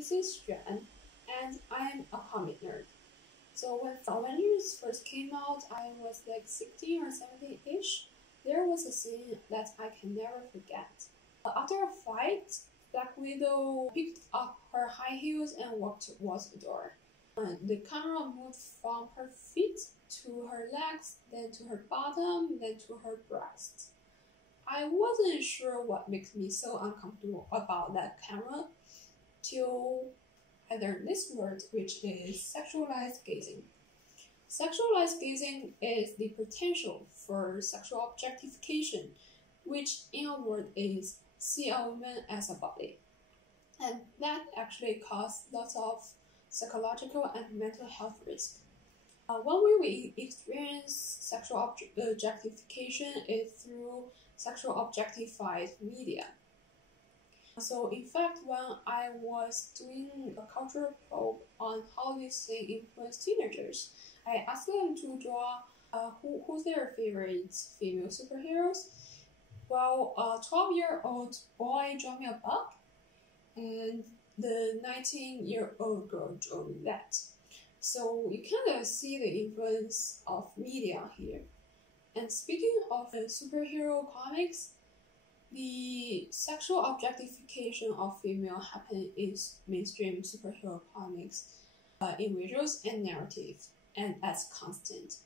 This is Xuan, and I'm a comic nerd. So when Avengers first came out, I was like 16 or 17-ish. There was a scene that I can never forget. After a fight, Black Widow picked up her high heels and walked towards the door. The camera moved from her feet to her legs, then to her bottom, then to her breast. I wasn't sure what makes me so uncomfortable about that camera till I learned this word, which is sexualized gazing. Sexualized gazing is the potential for sexual objectification, which in a word is see a woman as a body. And that actually causes lots of psychological and mental health risk. One way we experience sexual objectification is through sexual objectified media. So in fact, when I was doing a cultural probe on how this thing influenced teenagers, I asked them to draw who's their favorite female superheroes. Well, a 12-year-old boy drew me a bug, and the 19-year-old girl drew me that. So you kind of see the influence of media here. And speaking of superhero comics, the sexual objectification of female happens in mainstream superhero comics in visuals and narrative, and as constant.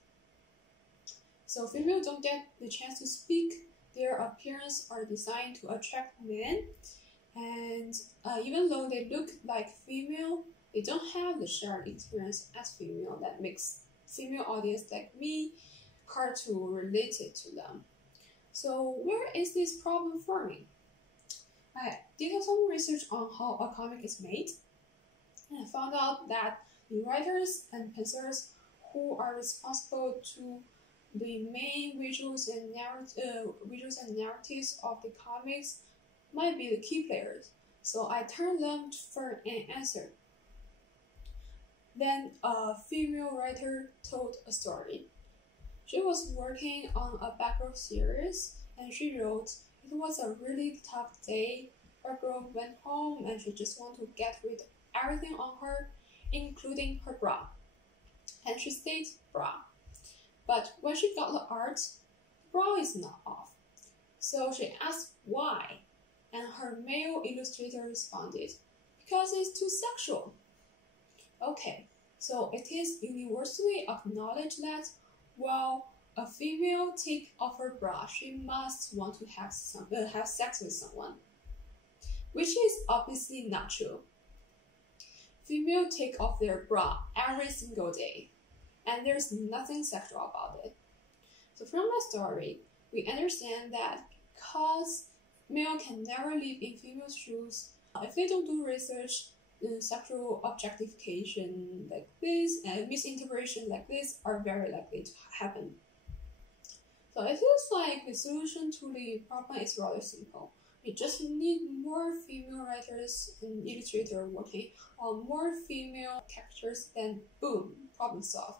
So females don't get the chance to speak. Their appearance are designed to attract men, and even though they look like female, they don't have the shared experience as female that makes female audience like me hard to relate it to them. So where is this problem forming? I did some research on how a comic is made, and I found out that the writers and pencilers who are responsible to the main visuals and narratives of the comics might be the key players. So I turned them for an answer. Then a female writer told a story. She was working on a background series, and she wrote, "It was a really tough day. Our girl went home and she just wanted to get rid of everything on her, including her bra." And she stayed bra. But when she got the art, the bra is not off. So she asked why, and her male illustrator responded, "Because it's too sexual." Okay, so it is universally acknowledged that while a female takes off her bra, she must want to have sex with someone, which is obviously not true. Females take off their bra every single day, and there's nothing sexual about it. So from my story, we understand that because male can never live in female's shoes, if they don't do research, sexual objectification like this and misinterpretation like this are very likely to happen. So it feels like the solution to the problem is rather simple. We just need more female writers and illustrators working on more female characters, then boom, problem solved,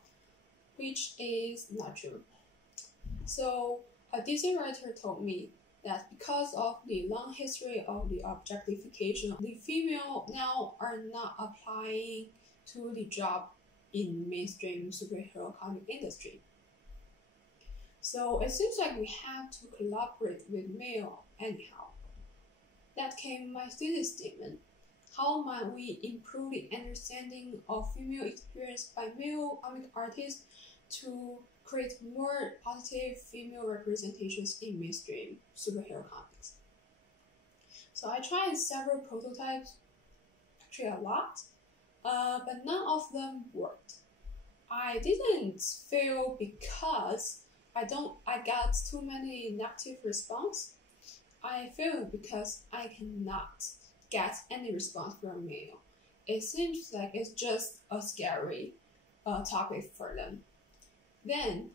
which is not true. So a DC writer told me that because of the long history of the objectification, the female now are not applying to the job in mainstream superhero comic industry. So it seems like we have to collaborate with male anyhow. That came my thesis statement. How might we improve the understanding of female experience by male comic artists to create more positive female representations in mainstream superhero comics? So I tried several prototypes, actually a lot, but none of them worked. I didn't fail because I got too many negative response. I failed because I cannot get any response from male. It seems like it's just a scary topic for them. Then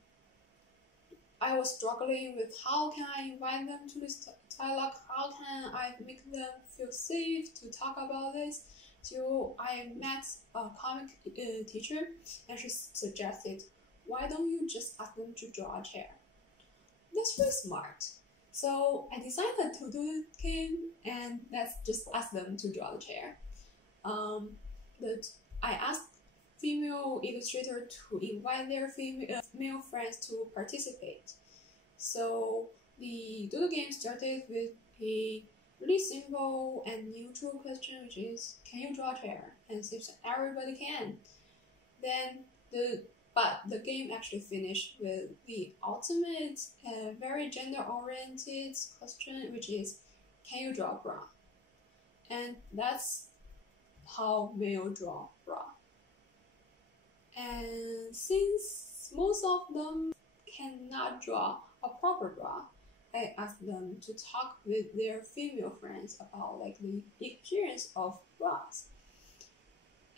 I was struggling with how can I invite them to this dialogue, how can I make them feel safe to talk about this, till I met a comic teacher, and she suggested, why don't you just ask them to draw a chair? That's really smart. So I designed a to-do kit, and let's just ask them to draw the chair. I asked female illustrator to invite their male friends to participate. So the doodle game started with a really simple and neutral question, which is, can you draw a chair? And seems everybody can. Then the game actually finished with the ultimate, very gender-oriented question, which is, can you draw a bra? And that's how male draw bra. And since most of them cannot draw a proper bra, I asked them to talk with their female friends about the experience of bras.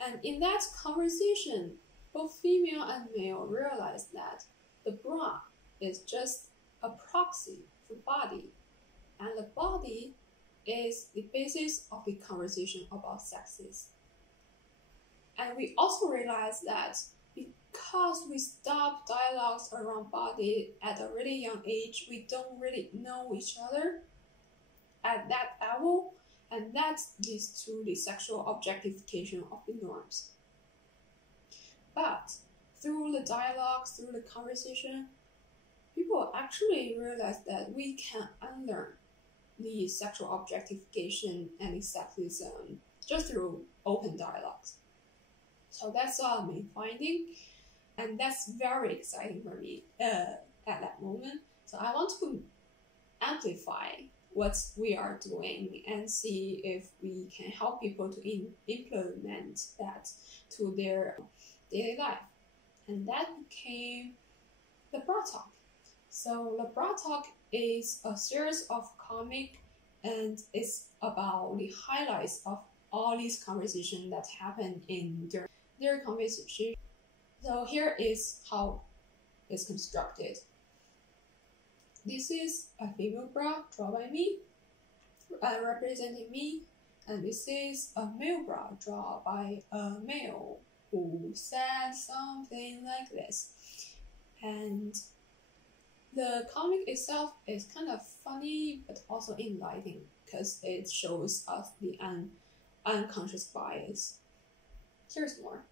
And in that conversation, both female and male realized that the bra is just a proxy for body, and the body is the basis of the conversation about sexes. And we also realized that because we stop dialogues around body at a really young age, we don't really know each other at that level, and that leads to the sexual objectification of the norms. But through the dialogues, through the conversation, people actually realize that we can unlearn the sexual objectification and the sexism just through open dialogues. So that's our main finding, and that's very exciting for me at that moment. So I want to amplify what we are doing and see if we can help people to implement that to their daily life. And that became the Bra Talk. So the Bra Talk is a series of comics, and it's about the highlights of all these conversations that happen in their conversation. So here is how it's constructed. This is a female bra drawn by me, representing me, and this is a male bra drawn by a male who said something like this. And the comic itself is kind of funny but also enlightening because it shows us the unconscious bias. Here's more.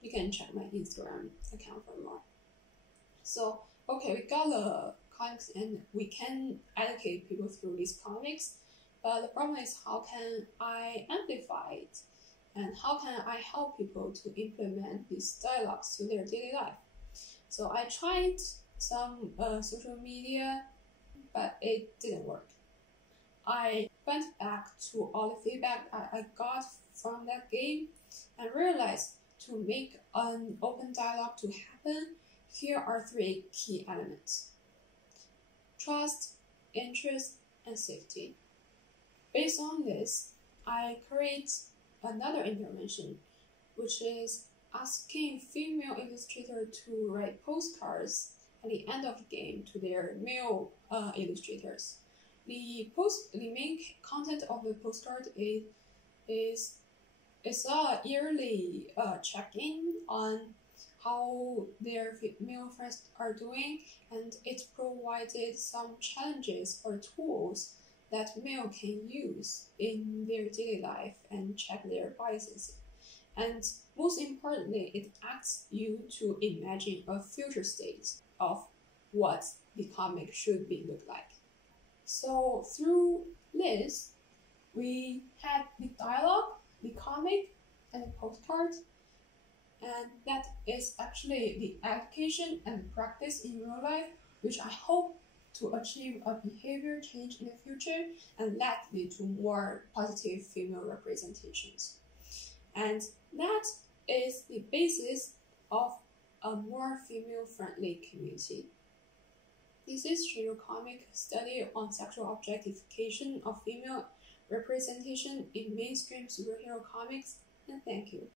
You can check my Instagram account for more. So, okay, we got the comics and we can educate people through these comics, but the problem is, how can I amplify it? And how can I help people to implement these dialogues to their daily life? So I tried some social media, but it didn't work. I went back to all the feedback I got from that game and realized to make an open dialogue to happen, here are 3 key elements: trust, interest, and safety. Based on this, I create another intervention, which is asking female illustrator to write postcards at the end of the game to their male illustrators. The main content of the postcard is a yearly check-in on how their male friends are doing, and it provided some challenges or tools that male can use in their daily life and check their biases. And most importantly, it asks you to imagine a future state of what the comic should look like. So through this, we had the dialogue, the comic, and the postcard, and that is actually the education and practice in real life, which I hope to achieve a behavior change in the future and that lead to more positive female representations. And that is the basis of a more female-friendly community. This is Shero comic study on sexual objectification of female representation in mainstream superhero comics, and thank you.